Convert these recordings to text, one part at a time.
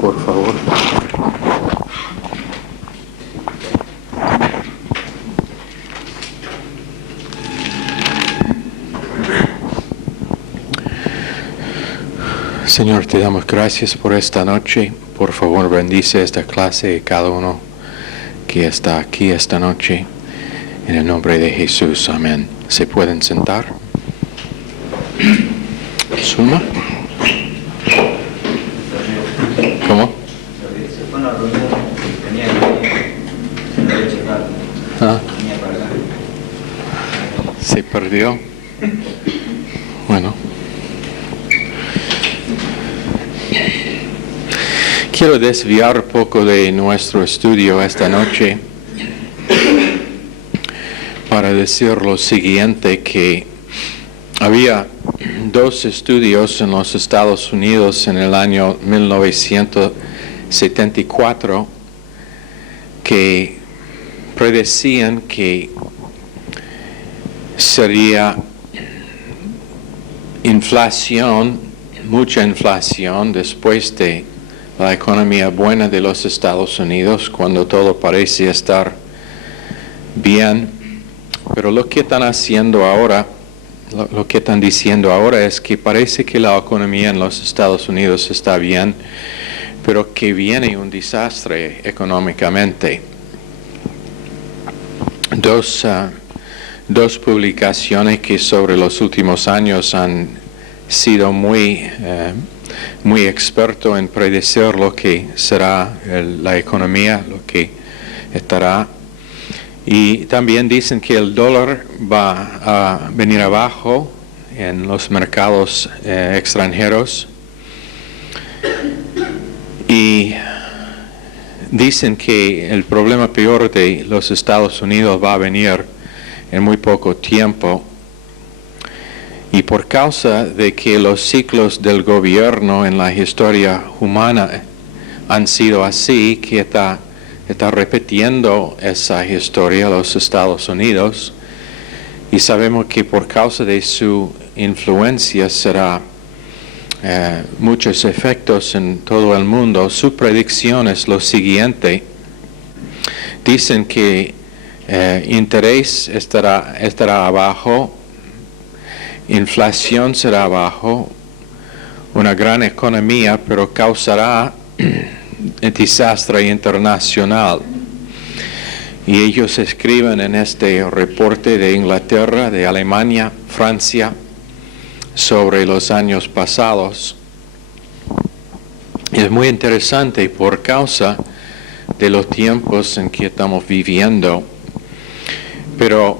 por favor. Señor, te damos gracias por esta noche. Por favor, bendice esta clase y cada uno que está aquí esta noche. En el nombre de Jesús, amén. ¿Se pueden sentar? ¿Suma? ¿Cómo? ¿Ah? ¿Se perdió? Bueno. Quiero desviar un poco de nuestro estudio esta noche para decir lo siguiente, que había dos estudios en los Estados Unidos en el año 1974 que predecían que sería inflación, mucha inflación después de la economía buena de los Estados Unidos, cuando todo parece estar bien. Pero lo que están haciendo ahora, lo que están diciendo ahora es que parece que la economía en los Estados Unidos está bien, pero que viene un desastre económicamente. Dos publicaciones que sobre los últimos años han sido muy experto en predecir lo que será la economía, lo que estará. Y también dicen que el dólar va a venir abajo en los mercados extranjeros. Y dicen que el problema peor de los Estados Unidos va a venir en muy poco tiempo. Y por causa de que los ciclos del gobierno en la historia humana han sido así, que está repitiendo esa historia los Estados Unidos, y sabemos que por causa de su influencia será muchos efectos en todo el mundo. Su predicción es lo siguiente: dicen que interés estará abajo, inflación será bajo, una gran economía, pero causará un desastre internacional. Y ellos escriben en este reporte de Inglaterra, de Alemania, Francia, sobre los años pasados. Es muy interesante por causa de los tiempos en que estamos viviendo, pero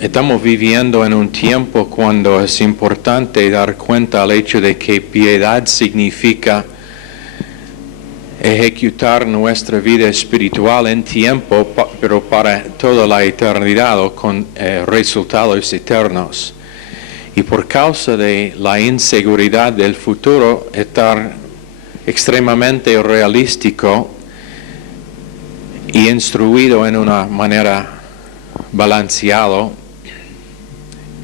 estamos viviendo en un tiempo cuando es importante dar cuenta al hecho de que piedad significa ejecutar nuestra vida espiritual en tiempo, pero para toda la eternidad o con resultados eternos. Y por causa de la inseguridad del futuro, estar extremadamente realístico y instruido en una manera balanceada,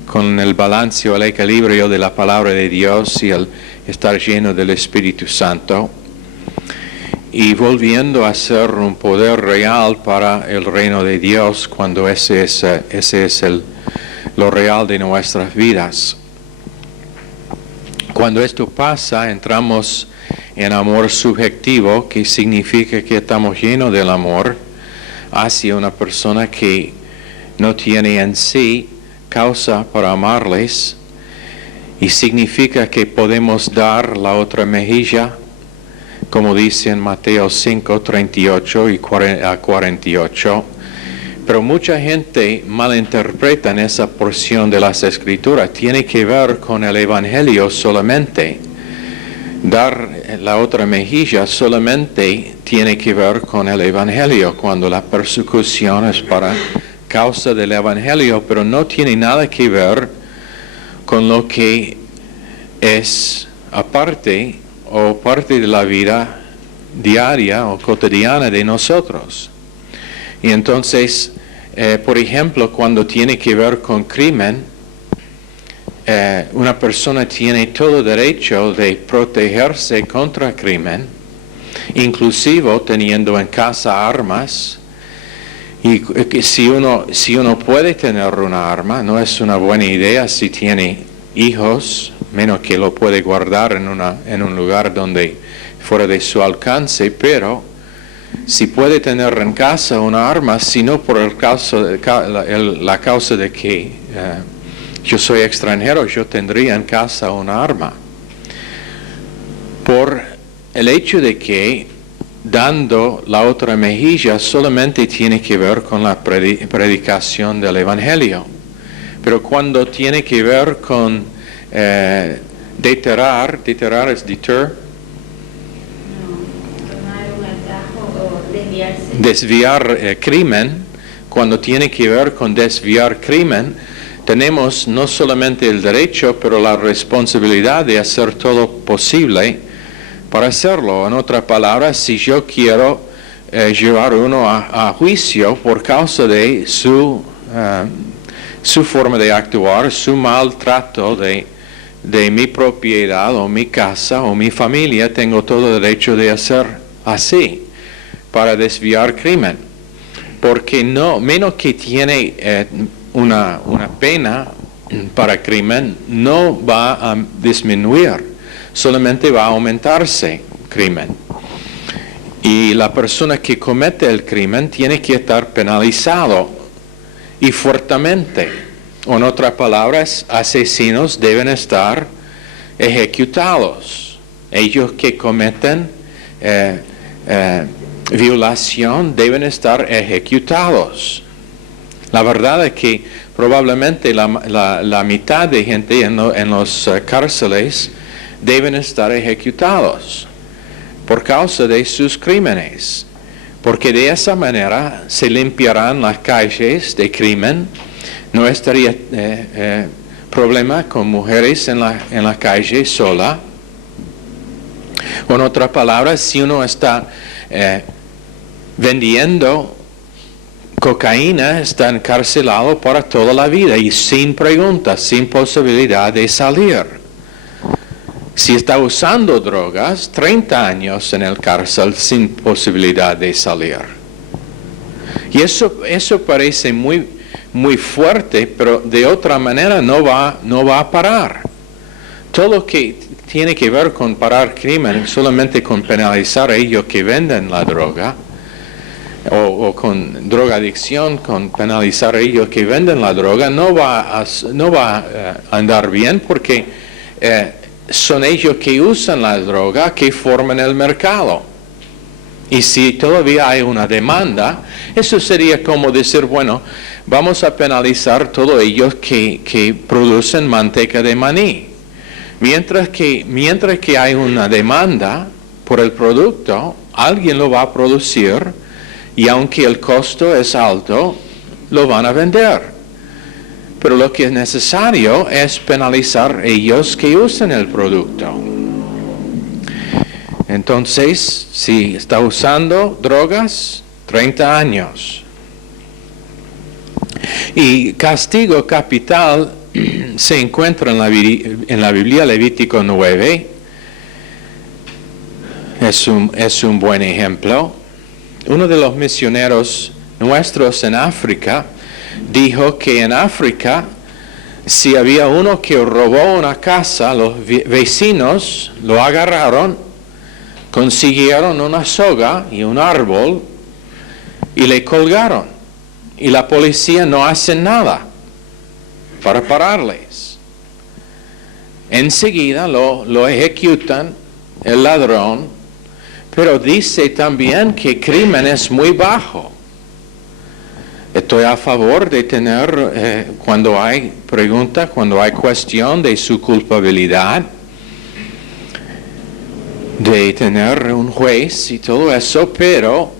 con el balance o el equilibrio de la palabra de Dios y el estar lleno del Espíritu Santo, y volviendo a ser un poder real para el reino de Dios, cuando ese es lo real de nuestras vidas. Cuando esto pasa, entramos en amor subjetivo, que significa que estamos llenos del amor hacia una persona que no tiene en sí causa para amarles, y significa que podemos dar la otra mejilla, como dice en Mateo 5, 38 y 48. Pero mucha gente malinterpreta en esa porción de las Escrituras. Tiene que ver con el Evangelio solamente. Dar la otra mejilla solamente tiene que ver con el Evangelio, cuando la persecución es para causa del Evangelio, pero no tiene nada que ver con lo que es aparte o parte de la vida diaria o cotidiana de nosotros. Y entonces, por ejemplo, cuando tiene que ver con crimen, una persona tiene todo derecho de protegerse contra crimen, inclusive teniendo en casa armas. Y si uno puede tener una arma, no es una buena idea si tiene hijos, menos que lo puede guardar en un lugar donde fuera de su alcance, pero si puede tener en casa una arma, sino por la causa de que yo soy extranjero, yo tendría en casa una arma. Por el hecho de que dando la otra mejilla solamente tiene que ver con la predicación del Evangelio. Pero cuando tiene que ver con deterrar es deter, desviar crimen, cuando tiene que ver con desviar crimen, tenemos no solamente el derecho, pero la responsabilidad de hacer todo posible para hacerlo. En otras palabras, si yo quiero llevar uno a juicio por causa de su forma de actuar, su maltrato de mi propiedad o mi casa o mi familia, tengo todo el derecho de hacer así para desviar crimen. Porque menos que tiene una pena para crimen, no va a disminuir, solamente va a aumentarse crimen. Y la persona que comete el crimen tiene que estar penalizado y fuertemente. O en otras palabras, asesinos deben estar ejecutados. Ellos que cometen violación deben estar ejecutados. La verdad es que probablemente la mitad de gente en los cárceles deben estar ejecutados por causa de sus crímenes, porque de esa manera se limpiarán las calles de crimen. No estaría problema con mujeres en la calle sola. O en otras palabras, si uno está vendiendo cocaína, está encarcelado para toda la vida y sin preguntas, sin posibilidad de salir. Si está usando drogas, 30 años en el cárcel sin posibilidad de salir. Y eso parece muy fuerte, pero de otra manera no va a parar. Todo lo que tiene que ver con parar crimen, solamente con penalizar a ellos que venden la droga, o con drogadicción, con penalizar a ellos que venden la droga, no va a andar bien, porque son ellos que usan la droga que forman el mercado. Y si todavía hay una demanda, eso sería como decir, bueno, vamos a penalizar a todos ellos que producen manteca de maní. Mientras que hay una demanda por el producto, alguien lo va a producir y aunque el costo es alto, lo van a vender. Pero lo que es necesario es penalizar a ellos que usan el producto. Entonces, si está usando drogas, 30 años. Y castigo capital se encuentra en la Biblia, Levítico 9. Es un buen ejemplo. Uno de los misioneros nuestros en África dijo que en África, si había uno que robó una casa, los vecinos lo agarraron, consiguieron una soga y un árbol y le colgaron. Y la policía no hace nada para pararles. Enseguida lo ejecutan, el ladrón, pero dice también que el crimen es muy bajo. Estoy a favor de tener, cuando hay pregunta, cuando hay cuestión de su culpabilidad, de tener un juez y todo eso, pero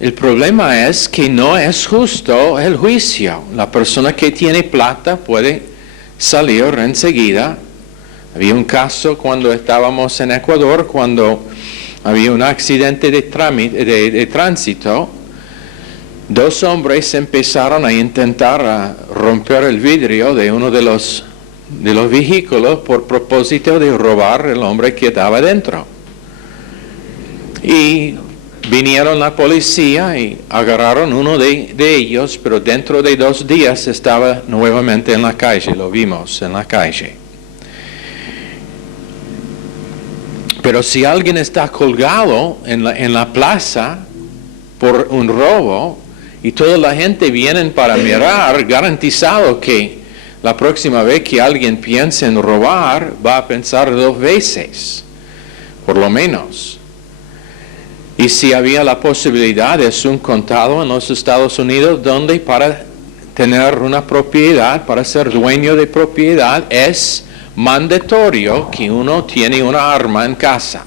el problema es que no es justo el juicio. La persona que tiene plata puede salir enseguida. Había un caso cuando estábamos en Ecuador, cuando había un accidente de tránsito. 2 hombres empezaron a intentar romper el vidrio de uno de los vehículos por propósito de robar el hombre que estaba dentro. Y vinieron la policía y agarraron uno de ellos, pero dentro de 2 días estaba nuevamente en la calle, lo vimos en la calle. Pero si alguien está colgado en la plaza por un robo y toda la gente viene para mirar, garantizado que la próxima vez que alguien piense en robar, va a pensar 2 veces, por lo menos. Y si había la posibilidad, es un condado en los Estados Unidos donde para tener una propiedad, para ser dueño de propiedad, es mandatorio que uno tiene una arma en casa.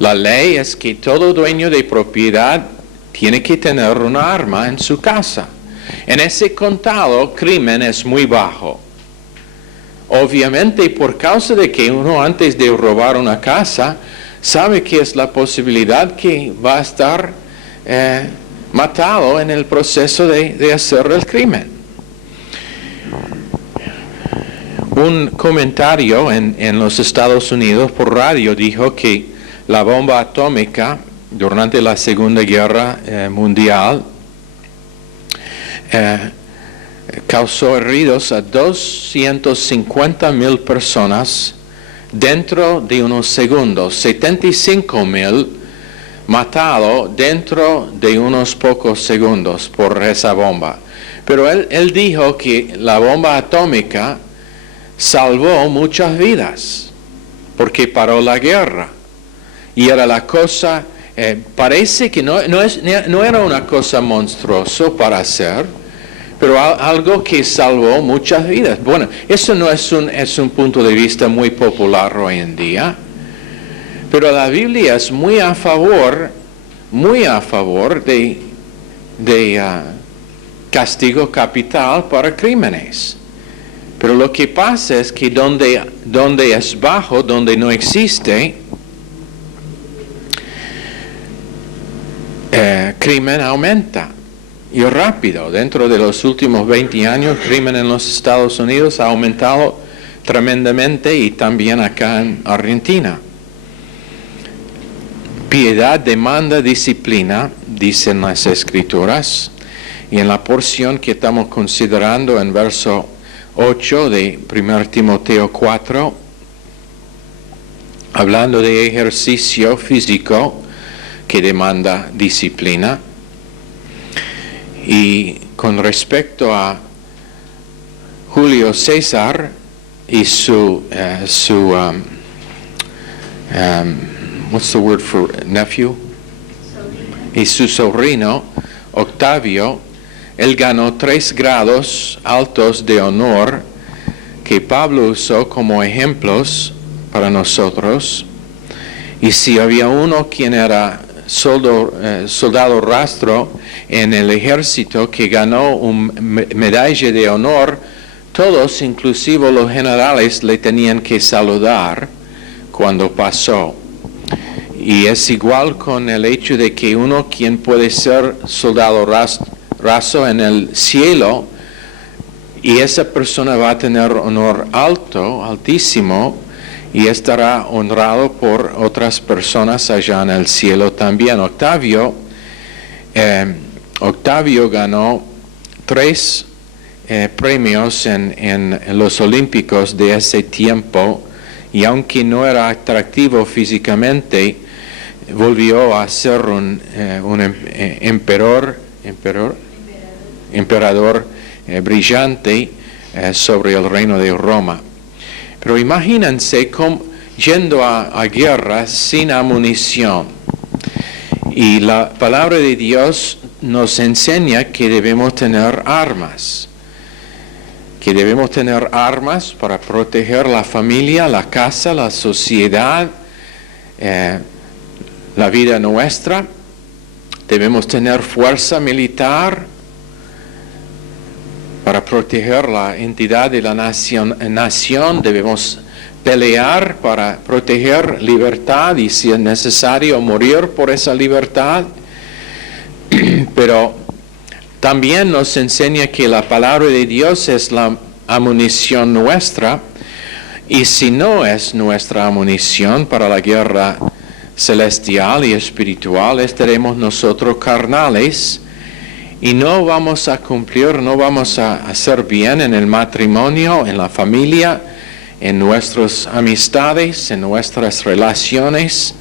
La ley es que todo dueño de propiedad tiene que tener una arma en su casa. En ese condado, crimen es muy bajo. Obviamente, por causa de que uno antes de robar una casa, sabe que es la posibilidad que va a estar matado en el proceso de hacer el crimen. Un comentario en los Estados Unidos por radio dijo que la bomba atómica durante la Segunda Guerra Mundial causó heridos a 250,000 personas dentro de unos segundos, 75,000 matados dentro de unos pocos segundos por esa bomba. Pero él dijo que la bomba atómica salvó muchas vidas porque paró la guerra. Y era la cosa, parece que no era una cosa monstruosa para hacer, pero algo que salvó muchas vidas. Bueno, eso no es un punto de vista muy popular hoy en día, pero la Biblia es muy a favor de castigo capital para crímenes. Pero lo que pasa es que donde es bajo, donde no existe, crimen aumenta. Y rápido, dentro de los últimos 20 años, crimen en los Estados Unidos ha aumentado tremendamente y también acá en Argentina. Piedad demanda disciplina, dicen las Escrituras, y en la porción que estamos considerando en verso 8 de 1 Timoteo 4, hablando de ejercicio físico que demanda disciplina. Y con respecto a Julio César y what's the word for nephew? Y su sobrino Octavio, él ganó 3 grados altos de honor que Pablo usó como ejemplos para nosotros. Y si había uno quien era soldado rastro en el ejército que ganó una medalla de honor, todos, inclusive los generales, le tenían que saludar cuando pasó. Y es igual con el hecho de que uno quien puede ser soldado raso en el cielo, y esa persona va a tener honor altísimo, y estará honrado por otras personas allá en el cielo también. Octavio ganó 3 premios en los Olímpicos de ese tiempo, y aunque no era atractivo físicamente, volvió a ser un emperador brillante sobre el reino de Roma. Pero imagínense yendo a guerra sin munición. Y la palabra de Dios nos enseña que debemos tener armas. Que debemos tener armas para proteger la familia, la casa, la sociedad, la vida nuestra. Debemos tener fuerza militar para proteger la entidad de la nación. Debemos pelear para proteger libertad y, si es necesario, morir por esa libertad. Pero también nos enseña que la palabra de Dios es la amunición nuestra, y si no es nuestra amunición para la guerra celestial y espiritual, estaremos nosotros carnales y no vamos a cumplir, no vamos a hacer bien en el matrimonio, en la familia, en nuestras amistades, en nuestras relaciones,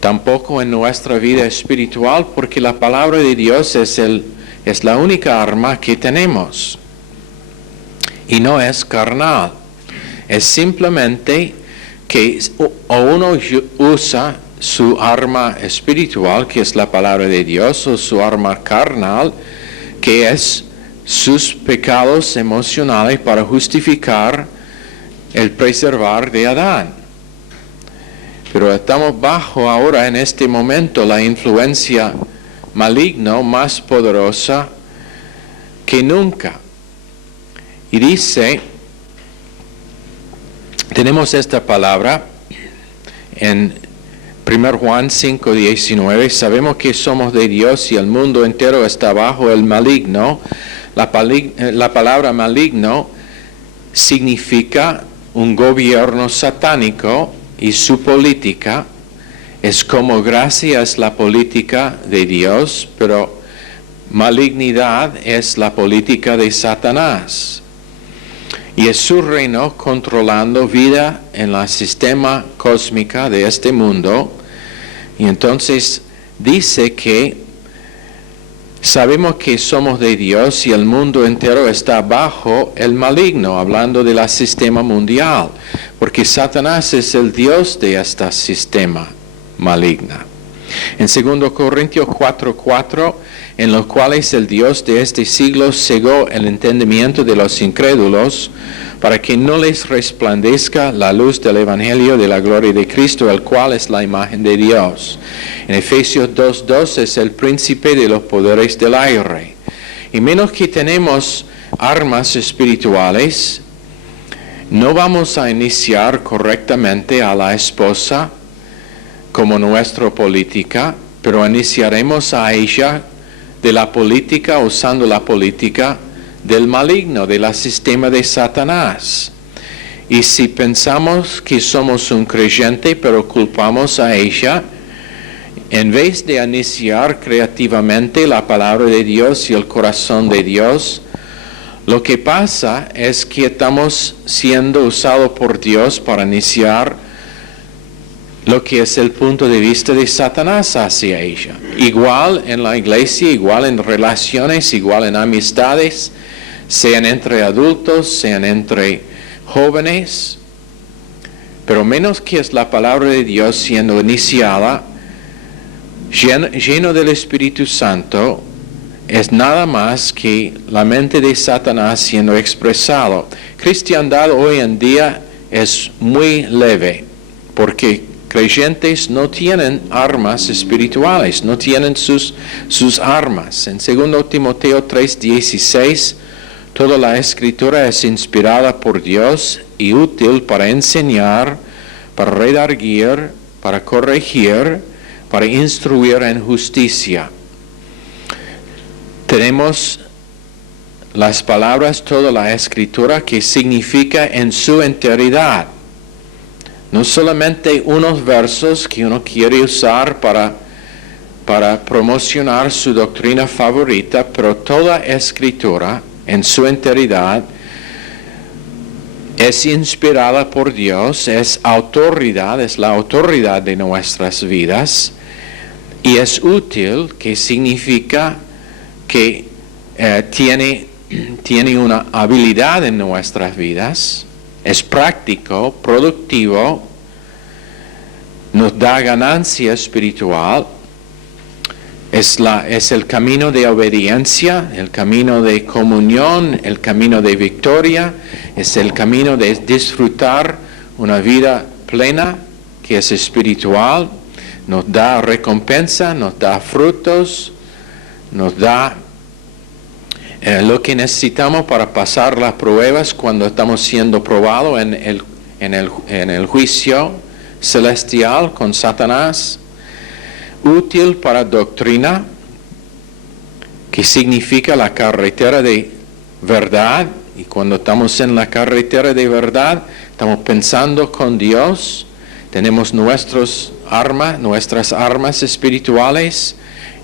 tampoco en nuestra vida espiritual, porque la palabra de Dios es la única arma que tenemos. Y no es carnal. Es simplemente que uno usa su arma espiritual, que es la palabra de Dios, o su arma carnal, que es sus pecados emocionales para justificar el preservar de Adán. Pero estamos bajo ahora en este momento la influencia maligna más poderosa que nunca. Y dice, tenemos esta palabra en 1 Juan 5:19, sabemos que somos de Dios y el mundo entero está bajo el maligno. La palabra maligno significa un gobierno satánico y su política es como gracia es la política de Dios, pero malignidad es la política de Satanás. Y es su reino controlando vida en el sistema cósmico de este mundo. Y entonces dice que sabemos que somos de Dios y el mundo entero está bajo el maligno, hablando del sistema mundial, porque Satanás es el Dios de este sistema maligno. En 2 Corintios 4:4, en los cuales el Dios de este siglo cegó el entendimiento de los incrédulos, para que no les resplandezca la luz del Evangelio de la gloria de Cristo, el cual es la imagen de Dios. En Efesios 2:2 es el príncipe de los poderes del aire. Y menos que tenemos armas espirituales, no vamos a iniciar correctamente a la esposa como nuestra política, pero iniciaremos a ella de la política, usando la política del maligno, del sistema de Satanás. Y si pensamos que somos un creyente, pero culpamos a ella, en vez de iniciar creativamente la palabra de Dios y el corazón de Dios, lo que pasa es que estamos siendo usados por Dios para iniciar lo que es el punto de vista de Satanás hacia ella. Igual en la iglesia, igual en relaciones, igual en amistades, sean entre adultos, sean entre jóvenes, pero menos que es la palabra de Dios siendo iniciada, lleno del Espíritu Santo, es nada más que la mente de Satanás siendo expresado. Cristiandad hoy en día es muy leve, porque creyentes no tienen armas espirituales, no tienen sus armas. En 2 Timoteo 3:16, toda la Escritura es inspirada por Dios y útil para enseñar, para redarguir, para corregir, para instruir en justicia. Tenemos las palabras, toda la Escritura, que significa en su enteridad. No solamente unos versos que uno quiere usar para promocionar su doctrina favorita, pero toda Escritura en su enteridad es inspirada por Dios, es autoridad, es la autoridad de nuestras vidas, y es útil, que significa que tiene una habilidad en nuestras vidas, es práctico, productivo, nos da ganancia espiritual, es el camino de obediencia, el camino de comunión, el camino de victoria, es el camino de disfrutar una vida plena que es espiritual, nos da recompensa, nos da frutos, nos da lo que necesitamos para pasar las pruebas cuando estamos siendo probados en el juicio celestial con Satanás. Útil para doctrina, que significa la carretera de verdad, y cuando estamos en la carretera de verdad, estamos pensando con Dios, tenemos nuestros nuestras armas espirituales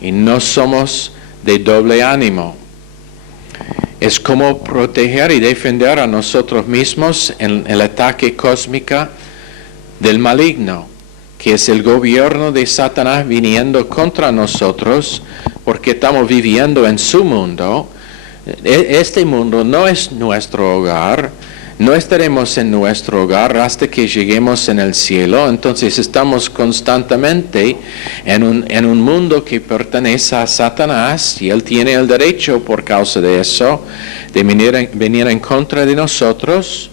y no somos de doble ánimo. Es como proteger y defender a nosotros mismos en el ataque cósmico del maligno, que es el gobierno de Satanás viniendo contra nosotros, porque estamos viviendo en su mundo. Este mundo no es nuestro hogar, no estaremos en nuestro hogar hasta que lleguemos en el cielo. Entonces estamos constantemente en un mundo que pertenece a Satanás, y él tiene el derecho por causa de eso de venir en contra de nosotros,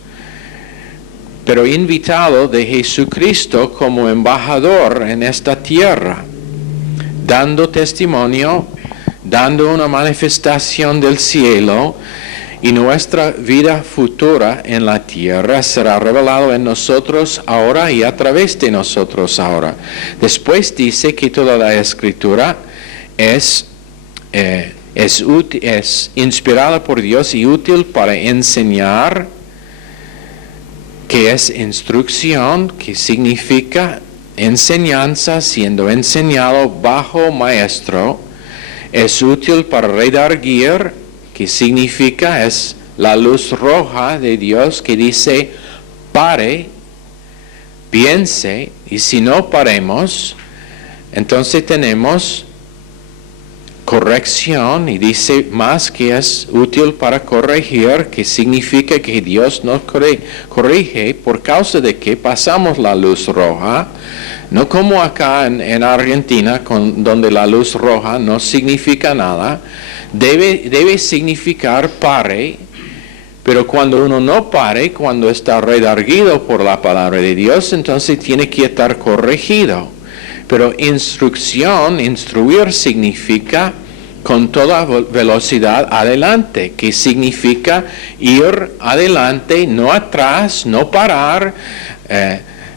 pero invitado de Jesucristo como embajador en esta tierra, dando testimonio, dando una manifestación del cielo, y nuestra vida futura en la tierra será revelado en nosotros ahora y a través de nosotros ahora. Después dice que toda la Escritura es inspirada por Dios y útil para enseñar, que es instrucción, que significa enseñanza, siendo enseñado bajo maestro. Es útil para redarguir, que significa es la luz roja de Dios que dice pare, piense, y si no paremos, entonces tenemos corrección, y dice más que es útil para corregir, que significa que Dios nos corrige por causa de que pasamos la luz roja, no como acá en Argentina, donde la luz roja no significa nada. Debe significar pare, pero cuando uno no pare, cuando está redarguido por la palabra de Dios, entonces tiene que estar corregido. Pero instruir significa con toda velocidad adelante, que significa ir adelante, no atrás, no parar.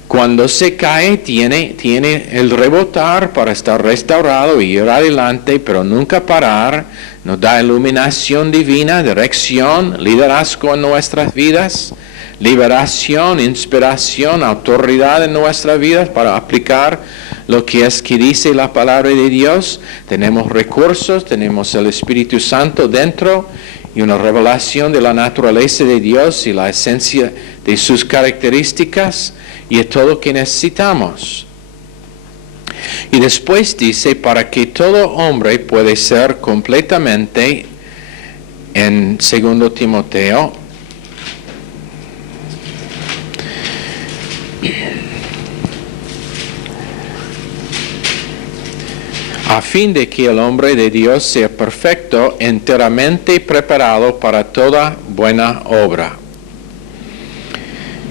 Cuando se cae, tiene el rebotar para estar restaurado y ir adelante, pero nunca parar. Nos da iluminación divina, dirección, liderazgo en nuestras vidas, liberación, inspiración, autoridad en nuestras vidas para aplicar lo que dice la palabra de Dios. Tenemos recursos, tenemos el Espíritu Santo dentro y una revelación de la naturaleza de Dios y la esencia de sus características, y es todo lo que necesitamos. Y después dice, para que todo hombre puede ser completamente, en 2 Timoteo, a fin de que el hombre de Dios sea perfecto, enteramente preparado para toda buena obra.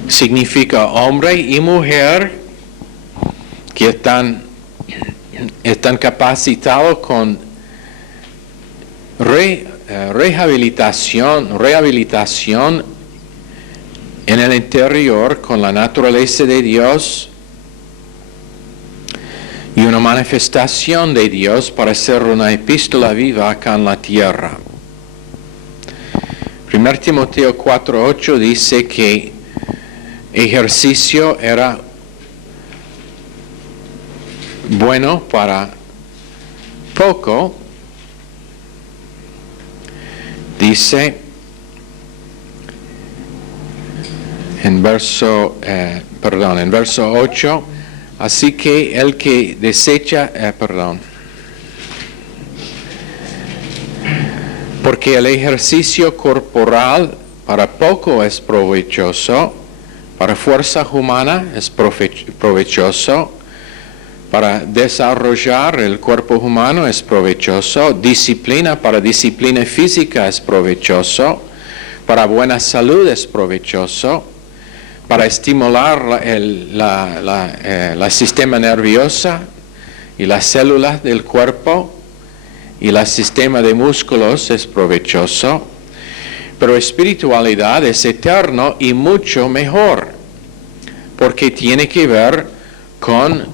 Significa hombre y mujer que están capacitados con rehabilitación en el interior, con la naturaleza de Dios y una manifestación de Dios para ser una epístola viva acá en la tierra. 1 Timoteo 4:8 dice que ejercicio era bueno para poco. Dice en verso 8, así que el que desecha, porque el ejercicio corporal para poco es provechoso, para fuerza humana es provechoso, para desarrollar el cuerpo humano es provechoso, disciplina para disciplina física es provechoso, para buena salud es provechoso, para estimular el sistema nervioso y las células del cuerpo y el sistema de músculos es provechoso. Pero espiritualidad es eterno y mucho mejor, porque tiene que ver con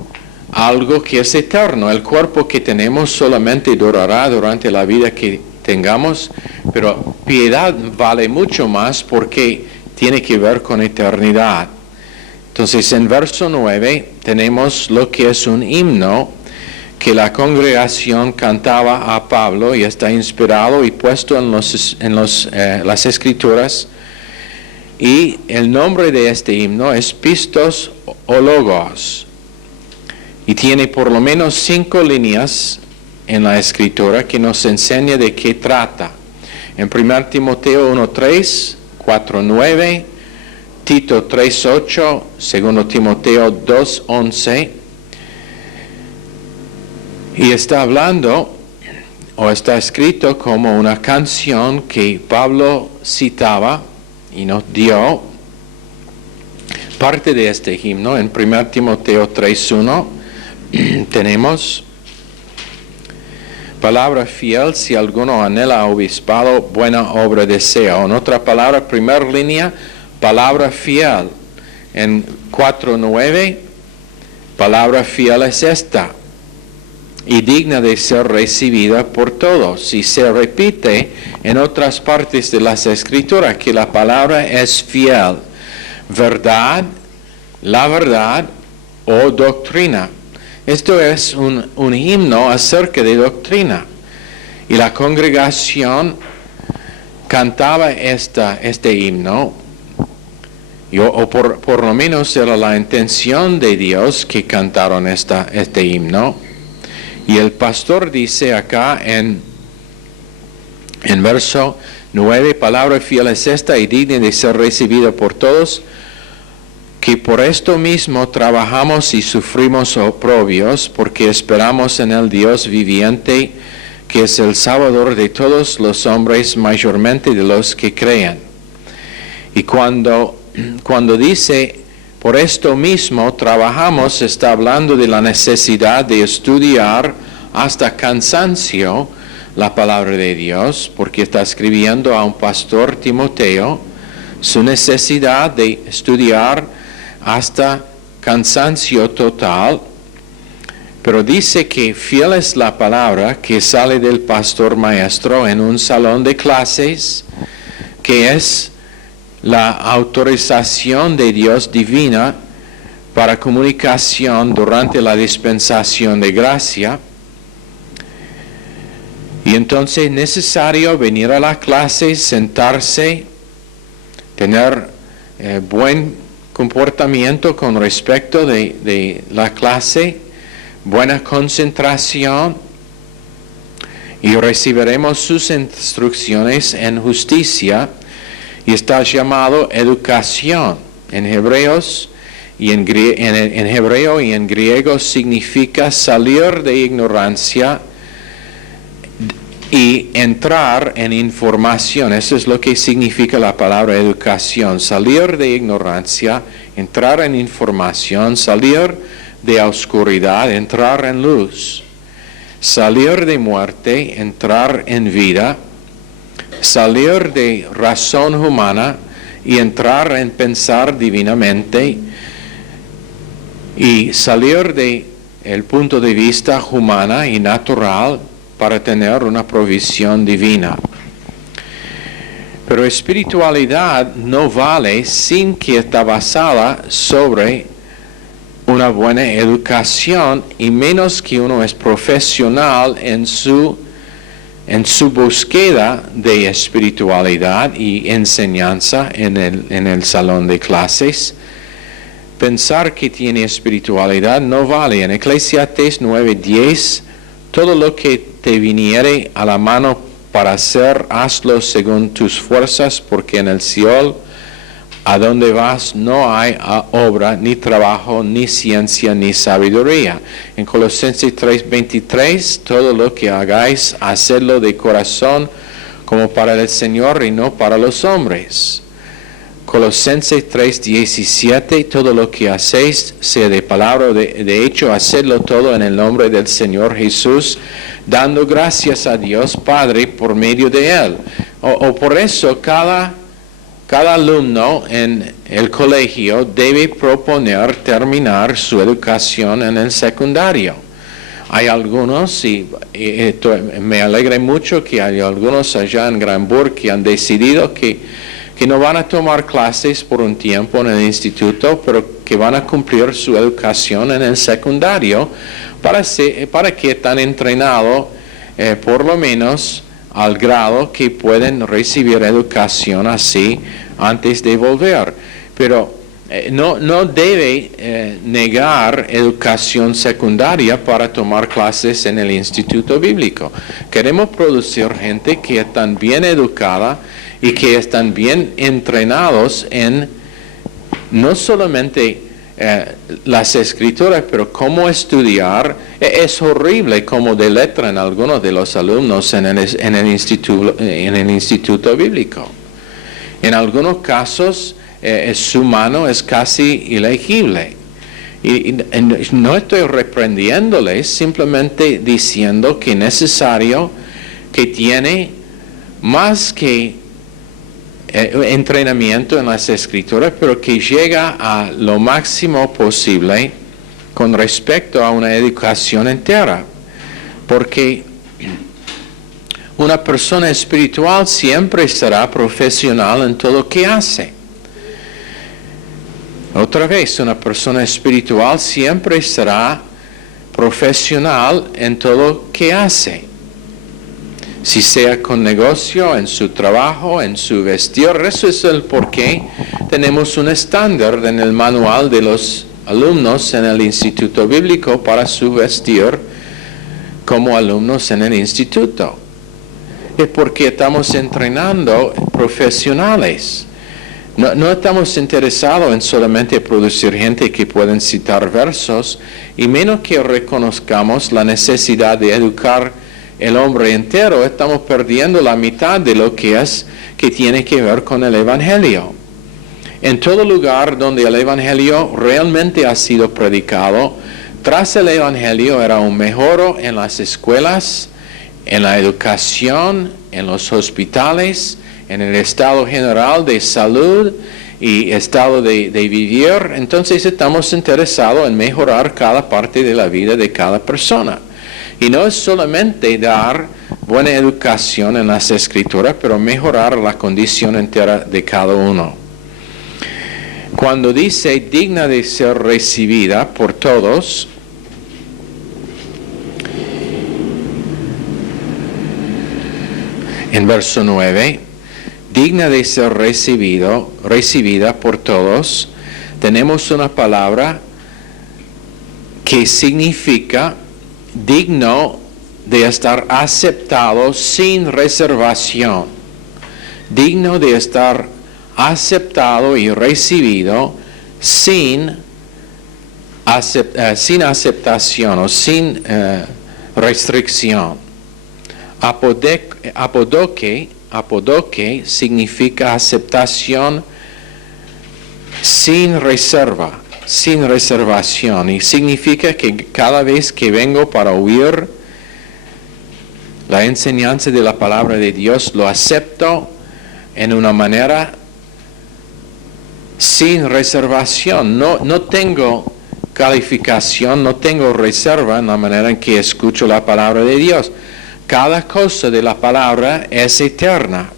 algo que es eterno. El cuerpo que tenemos solamente durará durante la vida que tengamos, pero piedad vale mucho más porque tiene que ver con eternidad. Entonces, en verso 9 tenemos lo que es un himno que la congregación cantaba a Pablo y está inspirado y puesto en las Escrituras. Y el nombre de este himno es Pistos o Logos. Y tiene por lo menos 5 líneas en la Escritura que nos enseña de qué trata. En 1 Timoteo 1:3, 4:9, Tito 3:8, 2 Timoteo 2:11. Y está hablando, o está escrito como una canción que Pablo citaba y nos dio parte de este himno. En 1 Timoteo 3:1 tenemos: palabra fiel, si alguno anhela obispado, buena obra desea. En otra palabra, primera línea, palabra fiel. En 4:9, palabra fiel es esta, y digna de ser recibida por todos. Y se repite en otras partes de las Escrituras que la palabra es fiel, verdad, la verdad o doctrina. Esto es un himno acerca de doctrina. Y la congregación cantaba este himno, o por lo menos era la intención de Dios que cantaron este himno. Y el pastor dice acá en verso 9, palabra fiel es esta y digna de ser recibida por todos, que por esto mismo trabajamos y sufrimos oprobios, porque esperamos en el Dios viviente, que es el Salvador de todos los hombres, mayormente de los que creen. Y cuando dice, por esto mismo trabajamos, está hablando de la necesidad de estudiar hasta cansancio la palabra de Dios, porque está escribiendo a un pastor Timoteo su necesidad de estudiar hasta cansancio total. Pero dice que fiel es la palabra que sale del pastor maestro en un salón de clases, que es la autorización de Dios divina para comunicación durante la dispensación de gracia. Y entonces es necesario venir a la clase, sentarse, tener buen comportamiento con respecto de la clase, buena concentración, y recibiremos sus instrucciones en justicia. Y está llamado educación. En hebreo y en griego significa salir de ignorancia y entrar en información. Eso es lo que significa la palabra educación. Salir de ignorancia, entrar en información, salir de oscuridad, entrar en luz. Salir de muerte, entrar en vida. Salir de razón humana y entrar en pensar divinamente, y salir de el punto de vista humana y natural para tener una provisión divina. Pero espiritualidad no vale sin que está basada sobre una buena educación, y menos que uno es profesional en su búsqueda de espiritualidad y enseñanza en el salón de clases. Pensar que tiene espiritualidad no vale. En Eclesiastés 9:10, todo lo que te viniere a la mano para hacer, hazlo según tus fuerzas, porque en el Seol, a donde vas, no hay obra, ni trabajo, ni ciencia, ni sabiduría. En Colosenses 3:23, todo lo que hagáis, hacedlo de corazón, como para el Señor y no para los hombres. Colosenses 3:17, todo lo que hacéis, sea de palabra o de hecho, hacedlo todo en el nombre del Señor Jesús, dando gracias a Dios Padre por medio de Él. Por eso cada alumno en el colegio debe proponer terminar su educación en el secundario. Hay algunos, y me alegra mucho que hay algunos allá en Granburg que han decidido que que no van a tomar clases por un tiempo en el instituto, pero que van a cumplir su educación en el secundario para que están entrenados por lo menos al grado que pueden recibir educación así antes de volver. Pero no debe negar educación secundaria para tomar clases en el instituto bíblico. Queremos producir gente que están bien educada y que están bien entrenados en no solamente las escrituras, pero cómo estudiar. Es horrible cómo deletran algunos de los alumnos en el instituto bíblico. En algunos casos, su mano es casi ilegible. Y no estoy reprendiéndoles, simplemente diciendo que es necesario que tiene más que entrenamiento en las escrituras, pero que llega a lo máximo posible con respecto a una educación entera. Porque una persona espiritual siempre será profesional en todo lo que hace. Otra vez, una persona espiritual siempre será profesional en todo lo que hace. Si sea con negocio, en su trabajo, en su vestir. Eso es el porqué tenemos un estándar en el manual de los alumnos en el instituto bíblico para su vestir como alumnos en el instituto. Es porque estamos entrenando profesionales. No estamos interesados en solamente producir gente que pueden citar versos, y menos que reconozcamos la necesidad de educar el hombre entero. Estamos perdiendo la mitad de lo que tiene que ver con el Evangelio. En todo lugar donde el Evangelio realmente ha sido predicado, tras el Evangelio era un mejoro en las escuelas, en la educación, en los hospitales, en el estado general de salud y estado de vivir. Entonces estamos interesados en mejorar cada parte de la vida de cada persona. Y no es solamente dar buena educación en las escrituras, pero mejorar la condición entera de cada uno. Cuando dice digna de ser recibida por todos, en verso 9, digna de ser recibida por todos, tenemos una palabra que significa digno de estar aceptado sin reservación. Digno de estar aceptado y recibido sin aceptación o sin restricción. Apodoke significa aceptación sin reserva, sin reservación, y significa que cada vez que vengo para oír la enseñanza de la palabra de Dios, lo acepto en una manera sin reservación. No tengo calificación, no tengo reserva en la manera en que escucho la palabra de Dios. Cada cosa de la palabra es eterna.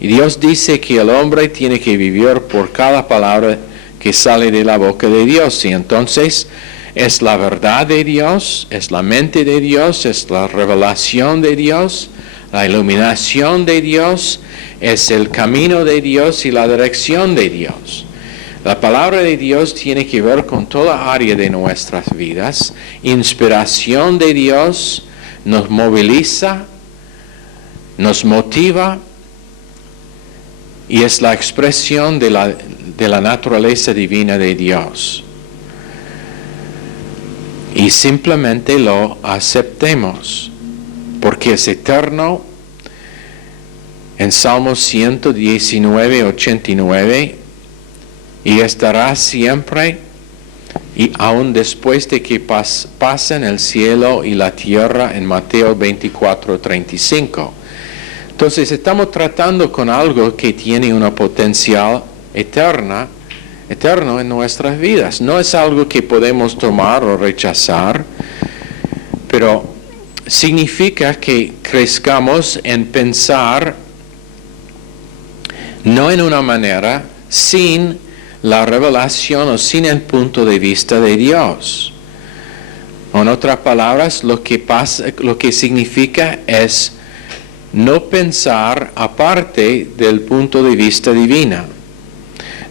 Y Dios dice que el hombre tiene que vivir por cada palabra que sale de la boca de Dios. Y entonces es la verdad de Dios, es la mente de Dios, es la revelación de Dios, la iluminación de Dios, es el camino de Dios y la dirección de Dios. La palabra de Dios tiene que ver con toda área de nuestras vidas. Inspiración de Dios nos moviliza, nos motiva, y es la expresión de la naturaleza divina de Dios. Y simplemente lo aceptemos, porque es eterno. En Salmo 119, 89, y estará siempre, y aún después de que pasen el cielo y la tierra, en Mateo 24, 35. Entonces estamos tratando con algo que tiene una potencial eterno en nuestras vidas. No es algo que podemos tomar o rechazar, pero significa que crezcamos en pensar no en una manera sin la revelación o sin el punto de vista de Dios. En otras palabras, lo que significa es no pensar aparte del punto de vista divino.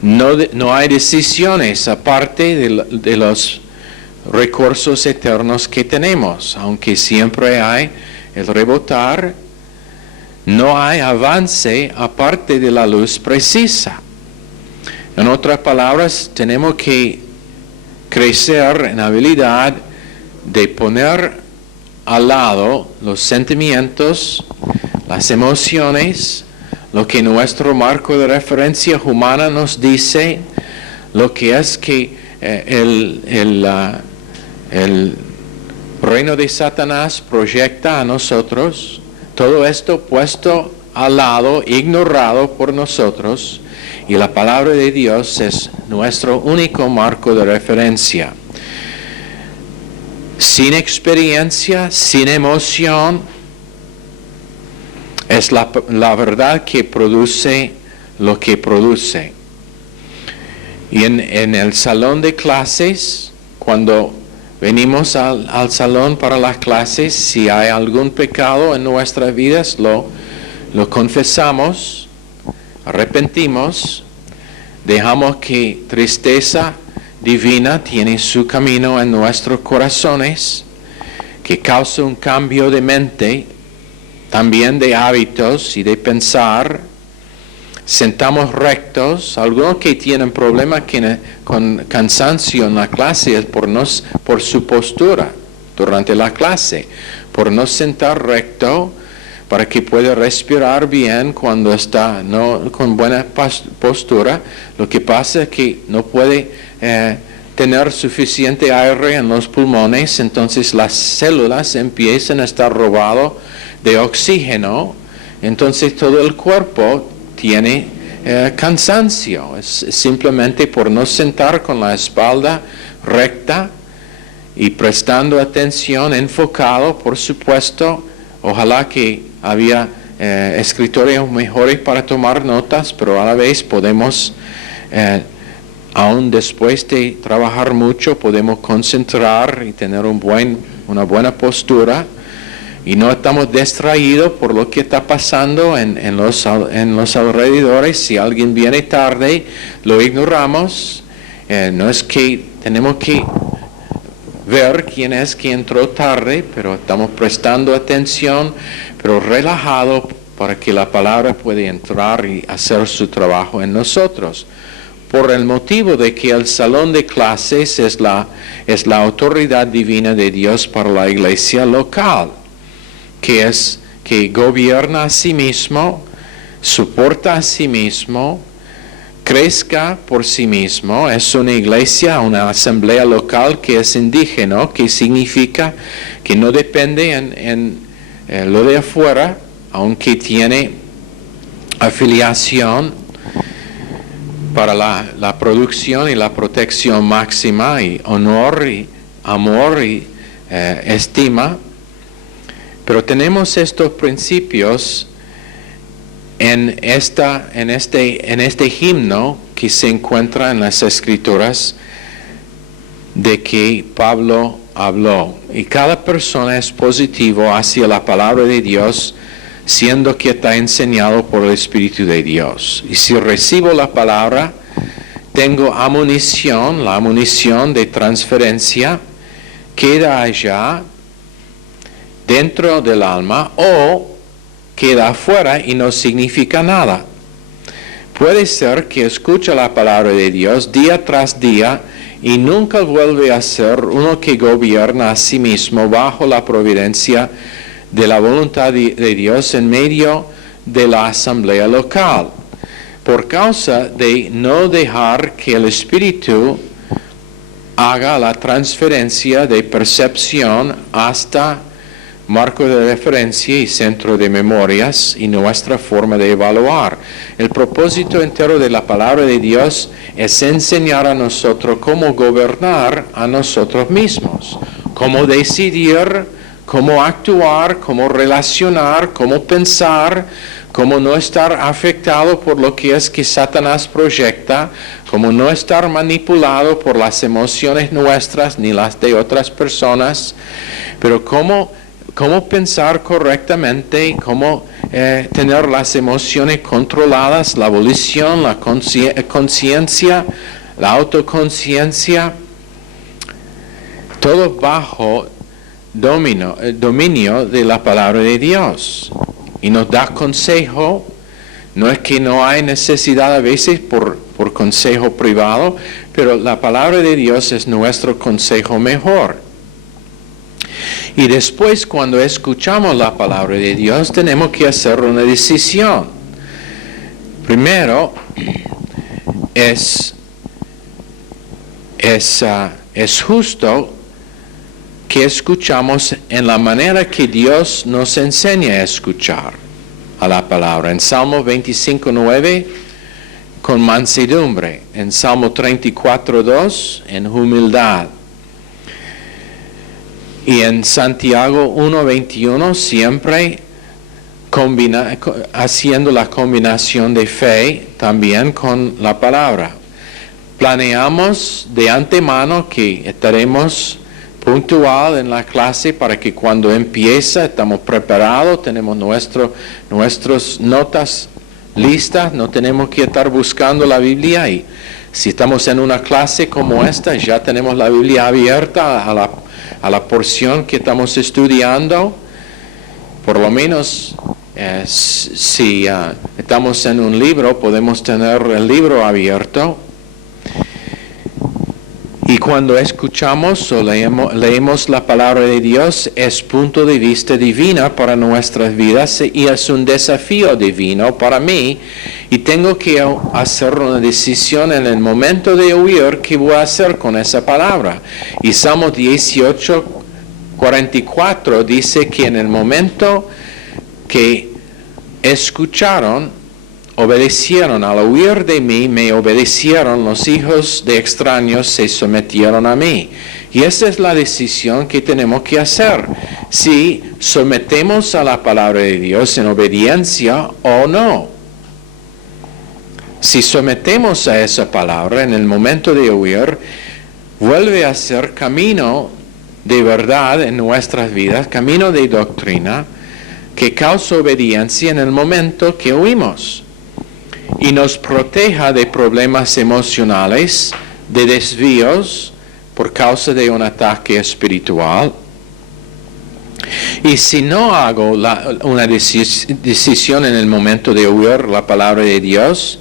No hay decisiones aparte de los recursos eternos que tenemos, aunque siempre hay el rebotar. No hay avance aparte de la luz precisa. En otras palabras, tenemos que crecer en habilidad de poner al lado los sentimientos, las emociones, lo que nuestro marco de referencia humana nos dice, lo que es que el reino de Satanás proyecta a nosotros, todo esto puesto al lado, ignorado por nosotros, y la palabra de Dios es nuestro único marco de referencia. Sin experiencia, sin emoción, es la verdad que produce lo que produce. Y en el salón de clases, cuando venimos al salón para las clases, si hay algún pecado en nuestras vidas, lo confesamos, arrepentimos, dejamos que tristeza divina tiene su camino en nuestros corazones, que causa un cambio de mente, también de hábitos y de pensar. Sentamos rectos. Algunos que tienen problemas con cansancio en la clase es por su postura durante la clase, por no sentar recto para que pueda respirar bien cuando está no con buena postura. Lo que pasa es que no puede tener suficiente aire en los pulmones, entonces las células empiezan a estar robadas de oxígeno, entonces todo el cuerpo tiene cansancio. Es simplemente por no sentar con la espalda recta y prestando atención, enfocado, por supuesto. Ojalá que había escritorios mejores para tomar notas, pero a la vez podemos, aún después de trabajar mucho, podemos concentrar y tener una buena postura. Y no estamos distraídos por lo que está pasando en los alrededores. Si alguien viene tarde, lo ignoramos. No es que tenemos que ver quién es que entró tarde, pero estamos prestando atención, pero relajado para que la palabra pueda entrar y hacer su trabajo en nosotros. Por el motivo de que el salón de clases es la autoridad divina de Dios para la iglesia local, que gobierna a sí mismo, soporta a sí mismo, crezca por sí mismo. Es una iglesia, una asamblea local que es indígena, que significa que no depende en lo de afuera, aunque tiene afiliación para la producción y la protección máxima, y honor y amor y estima. Pero tenemos estos principios en este himno que se encuentra en las Escrituras de que Pablo habló. Y cada persona es positivo hacia la palabra de Dios, siendo que está enseñado por el Espíritu de Dios. Y si recibo la palabra, tengo amunición, la amunición de transferencia, queda allá dentro del alma o queda afuera y no significa nada. Puede ser que escuche la palabra de Dios día tras día y nunca vuelve a ser uno que gobierna a sí mismo bajo la providencia de la voluntad de Dios en medio de la asamblea local, por causa de no dejar que el Espíritu haga la transferencia de percepción hasta marco de referencia y centro de memorias y nuestra forma de evaluar. El propósito entero de la palabra de Dios es enseñar a nosotros cómo gobernar a nosotros mismos, cómo decidir, cómo actuar, cómo relacionar, cómo pensar, cómo no estar afectado por lo que es que Satanás proyecta, cómo no estar manipulado por las emociones nuestras ni las de otras personas, pero cómo pensar correctamente, cómo tener las emociones controladas, la volición, la conciencia, la autoconciencia, todo bajo dominio de la palabra de Dios. Y nos da consejo. No es que no hay necesidad a veces por consejo privado, pero la palabra de Dios es nuestro consejo mejor. Y después, cuando escuchamos la palabra de Dios, tenemos que hacer una decisión. Primero, es justo que escuchamos en la manera que Dios nos enseña a escuchar a la palabra. En Salmo 25:9, con mansedumbre. En Salmo 34:2, en humildad. Y en Santiago 1:21, siempre haciendo la combinación de fe también con la palabra. Planeamos de antemano que estaremos puntual en la clase para que cuando empieza estamos preparados, tenemos nuestras notas listas, no tenemos que estar buscando la Biblia, y si estamos en una clase como esta ya tenemos la Biblia abierta a la porción que estamos estudiando. Por lo menos si estamos en un libro podemos tener el libro abierto. Y cuando escuchamos o leemos la palabra de Dios, es punto de vista divino para nuestras vidas y es un desafío divino para mí. Y tengo que hacer una decisión en el momento de oír qué voy a hacer con esa palabra. Y Salmo 18:44 dice que en el momento que escucharon, obedecieron, al oír de mí, me obedecieron, los hijos de extraños se sometieron a mí. Y esa es la decisión que tenemos que hacer, si sometemos a la palabra de Dios en obediencia o no. Si sometemos a esa palabra en el momento de oír, vuelve a ser camino de verdad en nuestras vidas, camino de doctrina, que causa obediencia en el momento que oímos. Y nos proteja de problemas emocionales, de desvíos por causa de un ataque espiritual. Y si no hago una decisión en el momento de oír la palabra de Dios,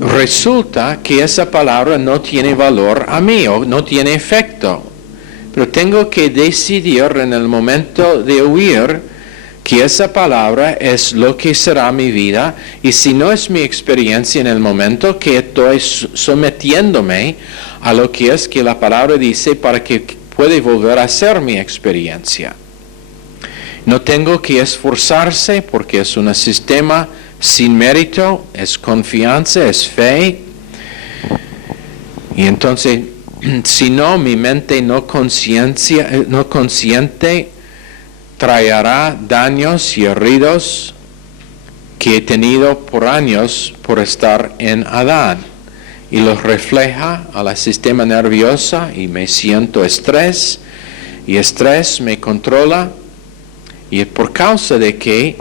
resulta que esa palabra no tiene valor a mí o no tiene efecto. Pero tengo que decidir en el momento de oír que esa palabra es lo que será mi vida, y si no es mi experiencia en el momento, que estoy sometiéndome a lo que es que la palabra dice para que pueda volver a ser mi experiencia. No tengo que esforzarse porque es un sistema sin mérito, es confianza, es fe. Y entonces, si no, mi mente no consciente traerá daños y heridos que he tenido por años por estar en Adán, y los refleja al sistema nervioso y me siento estrés, y estrés me controla, y es por causa de que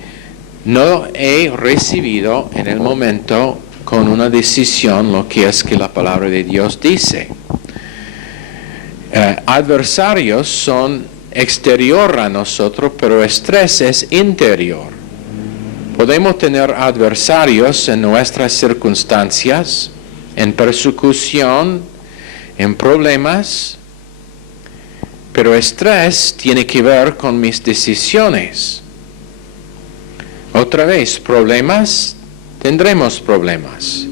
no he recibido en el momento con una decisión lo que es que la palabra de Dios dice. Adversarios son exterior a nosotros, pero estrés es interior. Podemos tener adversarios en nuestras circunstancias, en persecución, en problemas, pero estrés tiene que ver con mis decisiones. Otra vez, problemas, tendremos problemas.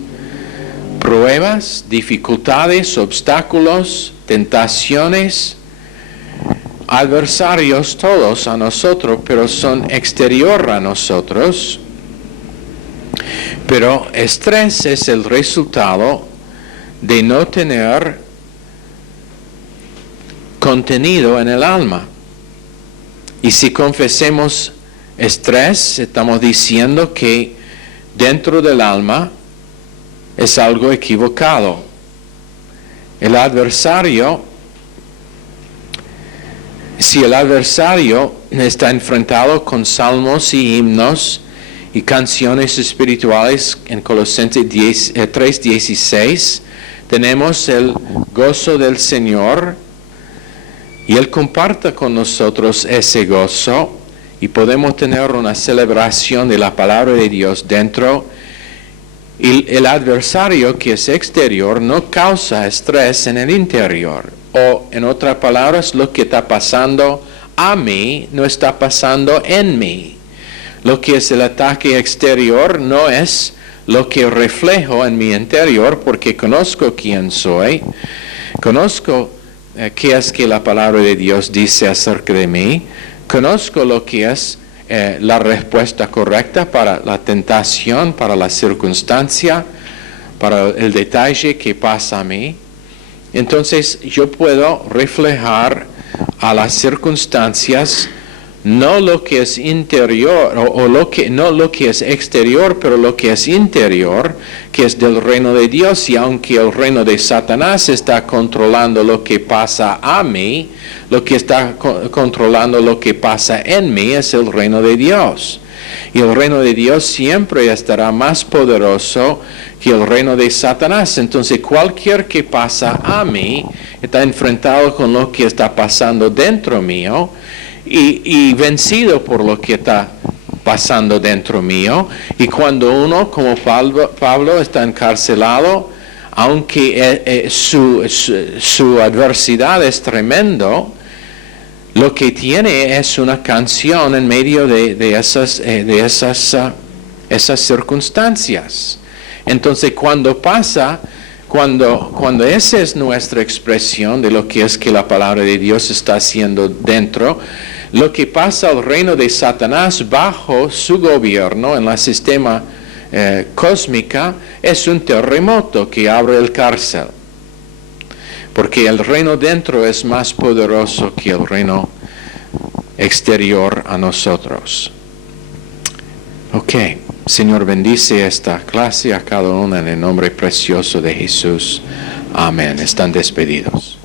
Pruebas, dificultades, obstáculos, tentaciones, adversarios todos a nosotros, pero son exterior a nosotros. Pero estrés es el resultado de no tener contenido en el alma. Y si confesemos estrés, estamos diciendo que dentro del alma es algo equivocado. El adversario, si el adversario está enfrentado con salmos y himnos y canciones espirituales, en Colosenses 3:16, tenemos el gozo del Señor y Él comparte con nosotros ese gozo y podemos tener una celebración de la palabra de Dios dentro. Y el adversario que es exterior no causa estrés en el interior. O en otras palabras, lo que está pasando a mí no está pasando en mí. Lo que es el ataque exterior no es lo que reflejo en mi interior, porque conozco quién soy, conozco qué es que la palabra de Dios dice acerca de mí, conozco lo que es la respuesta correcta para la tentación, para la circunstancia, para el detalle que pasa a mí. Entonces yo puedo reflejar a las circunstancias no lo que es interior no lo que es exterior, pero lo que es interior, que es del reino de Dios. Y aunque el reino de Satanás está controlando lo que pasa a mí, lo que está controlando lo que pasa en mí es el reino de Dios. Y el reino de Dios siempre estará más poderoso que el reino de Satanás. Entonces cualquier que pasa a mí está enfrentado con lo que está pasando dentro mío y vencido por lo que está pasando dentro mío. Y cuando uno, como Pablo está encarcelado, aunque su adversidad es tremendo, lo que tiene es una canción en medio de esas circunstancias. Entonces cuando pasa, cuando esa es nuestra expresión de lo que es que la palabra de Dios está haciendo dentro, lo que pasa al reino de Satanás bajo su gobierno en la sistema cósmica es un terremoto que abre el cárcel. Porque el reino dentro es más poderoso que el reino exterior a nosotros. Ok, Señor, bendice esta clase a cada uno en el nombre precioso de Jesús. Amén. Están despedidos.